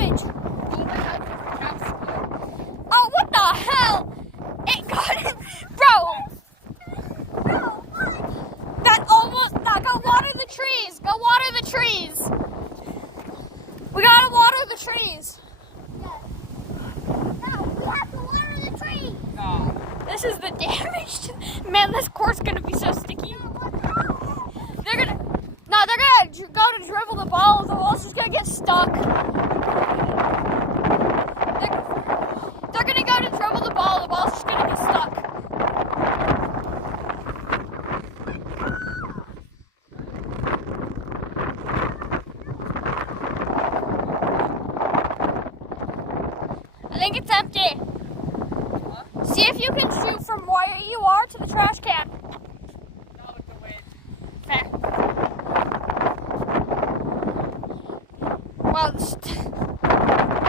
damage. Oh, what the hell? It got it, bro. That go water the trees. Go water the trees. We gotta water the trees. Yes. No, we have to water the tree. This is the damage. Man, this court's gonna be so sticky. They're gonna go to dribble the ball. The ball's just gonna get stuck. They're gonna go to dribble the ball. The ball's just gonna get stuck. I think it's empty. See if you can shoot from where you are to the trash can.